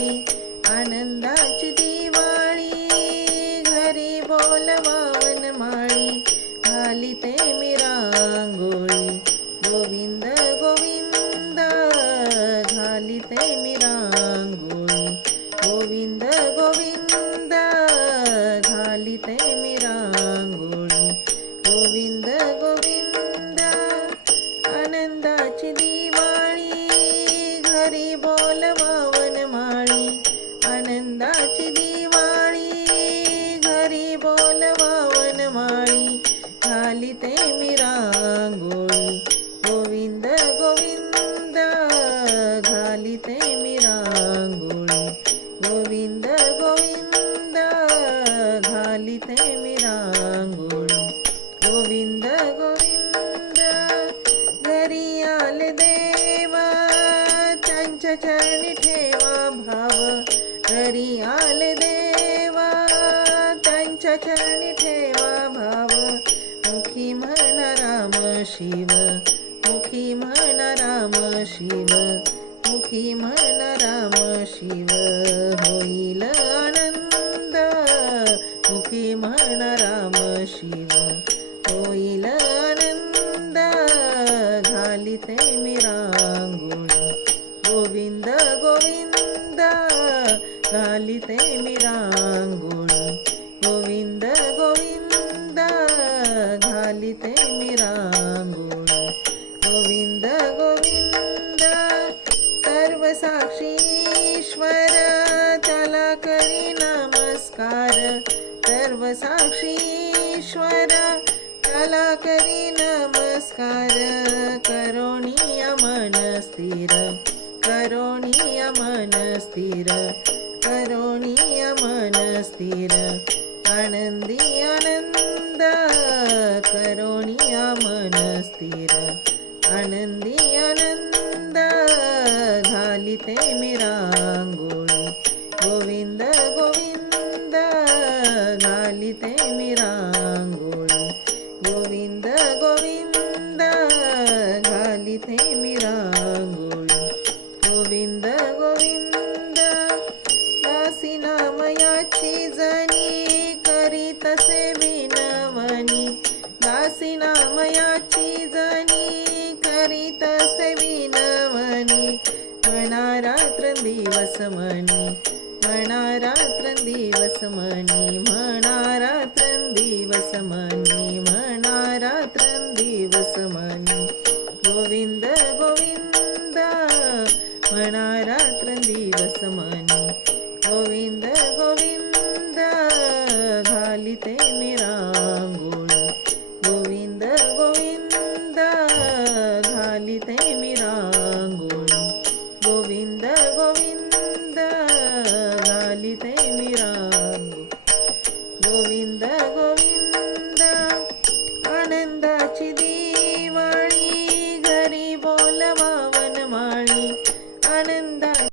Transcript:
दिवाळी आनंदाची दिवाळी घरी बोलवावन माळी घाली ते मी रांगोळी गोविंद गोविंद घाली ते मी रांगोळी गोविंद गोविंद घाली ते मी रांगोळी गोविंद गोविंद आनंदाची दिवाळी. घालिते मी रांगोळी गोविंद गोविंद घालिते मी रांगोळी गोविंद गोविंद घालिते मी रांगोळी गोविंद गोविंद घरी आले देवा. त्यांच्या चरणी ठेवा भाव. घरी आले देवा. त्यांच्या चरणी ठेवा शिव. मुखी म्हण राम शिव. मुखी म्हण राम शिव. होईल आनंद. मुखी म्हण राम शिव. होईल आनंद. घालिते मी रांगोळी. गोविंद गोविंद. घालिते मी रांगोळी. गोविंद गोविंद. घालिते मी गोविन्द गोविन्द सर्वसाक्षीश्वर ईश्वर नमस्कार। सर्वसाक्षीश्वर ईश्वर नमस्कार। करोणीयमनस्थिर करोणीयमनस्थिर करोणीयमनस्थिर आनन्दी आनन्द करोणीयमनस्थिर आनंदी आनंद घाली ते स्थिर मी रांगोळी गोविंद गोविंद घालिते मी रांगोळी गोविंद गोविंद घालिते मी रांगोळी गोविंद गोविंद दासी नामयाची जनी करी तसे विनवनी दासी नामयाची जनी करी तसे विनवनी म्हणा रात्र दिवस मनी म्हणा रात्र दिवस मनी म्हणा रात्र दिवस मनी म्हणा रात्र दिवस मनी गोविंद गोविंद म्हणा रात्र दिवस मनी गोविंद गोविंद घालिते